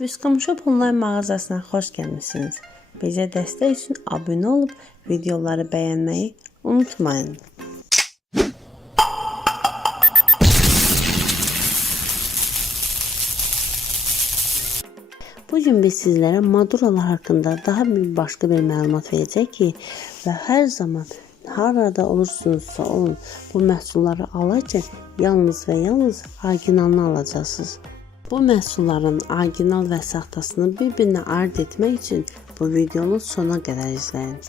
Viscom Shop online mağazasına xoş gəlmisiniz. Bizə dəstək üçün abunə olub videoları bəyənməyi unutmayın. Bugün biz sizlərə maduralar haqqında daha başqa bir məlumat verəcək ki, və hər zaman harada olursunuzsa olun, bu məhsulları alarkən yalnız və yalnız orijinalını alacaqsınız. Bu məhsulların orijinal və saxtasını bir-birinə ayırt etmək üçün bu videonu sona qədər izləyin.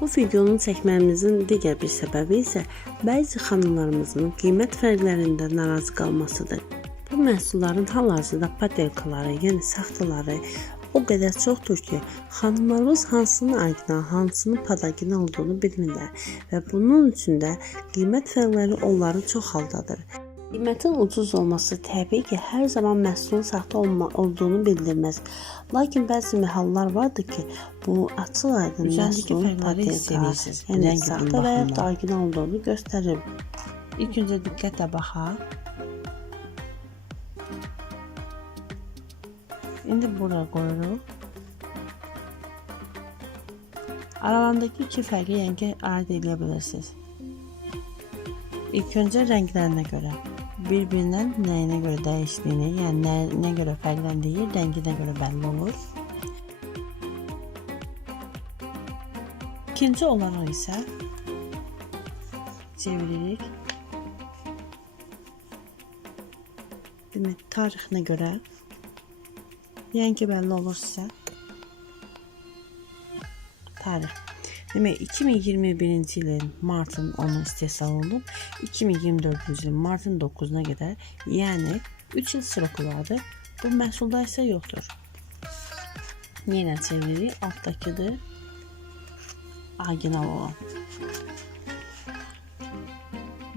Bu videonu çəkməyimizin digər bir səbəbi isə bəzi xanımlarımızın qiymət fərqlərində narazı qalmasıdır. Bu məhsulların hal-hazırda padelkaları, yəni saxtaları o qədər çoxdur ki, xanımlarımız hansının orijinal, hansının patagin olduğunu bilmirlər və bunun üçün də qiymət fərqləri onları çox aldadır. Qiymətin ucuz olması təbii ki, hər zaman məhsulun saxta olduğunu bildirməz. Lakin bəzi hallar vardır ki, bu açıq-aydın məhsulun padelka, yəni saxta və ya da orijinal olduğunu göstərir. İlk öncə diqqətlə baxaq. İndi bura qoyuruq. Aralarındakı iki fərqi yəni ayırt edə bilirsiniz. İlk öncə rənglərinə görə. Bir-birindən nəyinə görə dəyişdiyini, yəni nə görə fərqləndiyi rənginə görə bəlli olur. İkinci olaraq isə çeviririk. Demək, tarixinə görə yəni ki, bəlli olur sizə. Tarix. Demək, 2021-ci ilin martın 10-u istehsal olunub, 2024-cü ilin martın 9-una qədər, yəni 3 il sıroku vardır. Bu məhsulda isə yoxdur. Yenə çeviririk. Altdakidir orijinal olan.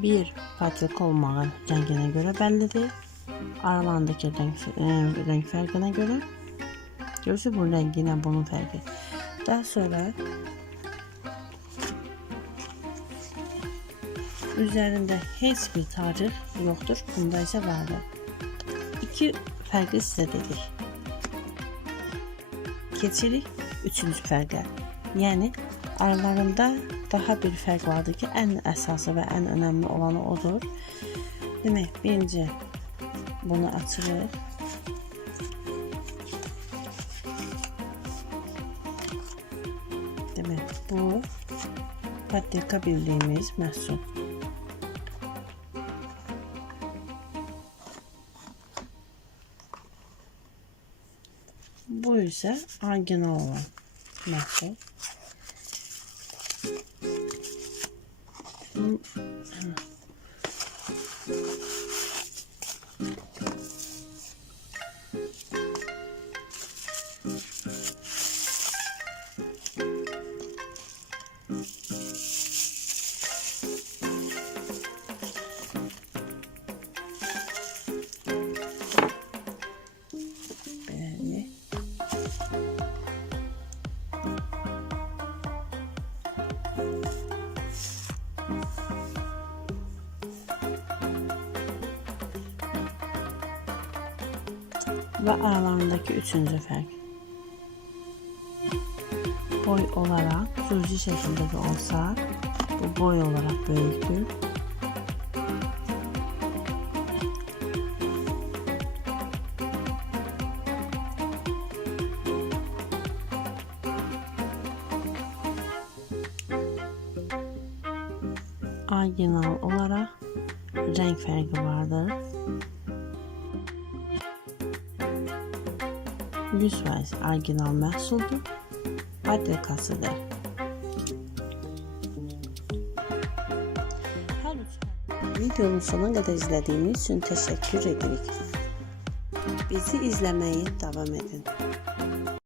Bir padelka olmağı rənginə görə bəllidir. Aralarındakı renk fərqinə görə. Görürsünüz, bu rəngi ilə bunun fərqi. Daha sonra üzərində heç bir tarix yoxdur. Bunda isə vardır. İki fərqi sizə dedik. Keçirik üçüncü fərqə. Yəni aralarında daha bir fərq vardır ki, ən əsası və ən önəmli olanı odur. Demək, birinci bunu açırıq. Demək, bu padelka bildiyimiz məhsul. Bu isə orijinal olan məhsul. Və aralarındakı üçüncü fərq. Boy olaraq cüzi şəkildə də olsa, bu boy olaraq böyükdür. Orijinal olaraq renk fərqi vardır. 100% orijinal məhsuldur. Padelkasıdır. Videonun sonuna qədər izlədiyiniz üçün təşəkkür edirik. Bizi izləməyi davam edin.